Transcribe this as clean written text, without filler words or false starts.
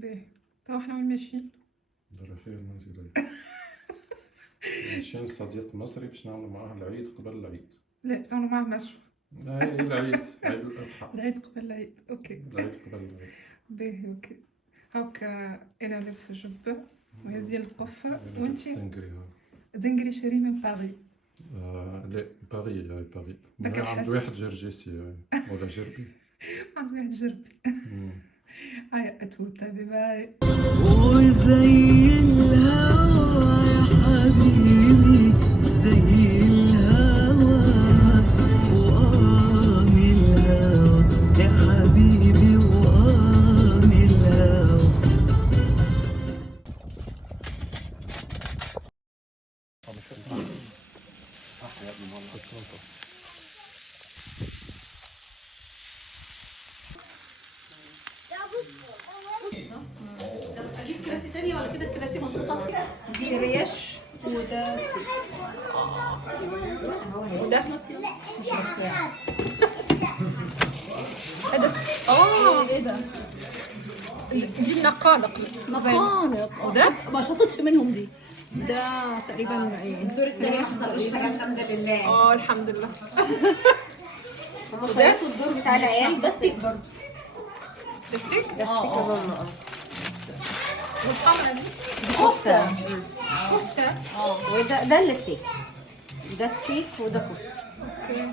باهي. توا احنا وين ماشيين؟ الرفاه المنزلية. ماشيين صديق مصري باش نعملوا معاه العيد قبل العيد. لا بتعملوا معاه مشروع. هاي العيد، عيد الأضحى. العيد قبل العيد، اوكي. العيد قبل العيد. باهي اوكي. هاكا انا لابسه جبه وهزين القفه وانتي دنقري ها. دنقري شري من باري. لا باري، هاي باري. داك عند الحسن. واحد جرجيسي ولا جربي. عند واحد جربي. هاي اتوتا باي. وزي الهوى يا حبيبي، زي الهوى وقام الهوى يا حبيبي، وقام الهوى. اجيب كراسي تانية ولا كده الكراسي محطوطة؟ دي ريش وده ستيك. وده هذا ستيك. ايه ده؟ دي النقانق. نقانق. وده؟ ما شطتش منهم دي. ده تقريبا ايه؟ الدور الثاني ما حصلوش حاجه الحمد لله. الحمد لله. هم خلصوا الدور بتاع العيال ده بس. ستيك برضه. ده ستيك؟ ده ستيك اظن. والحمرا دي كفته. كفتة. وده الستيك. ده ستيك وده كفته. اوكي.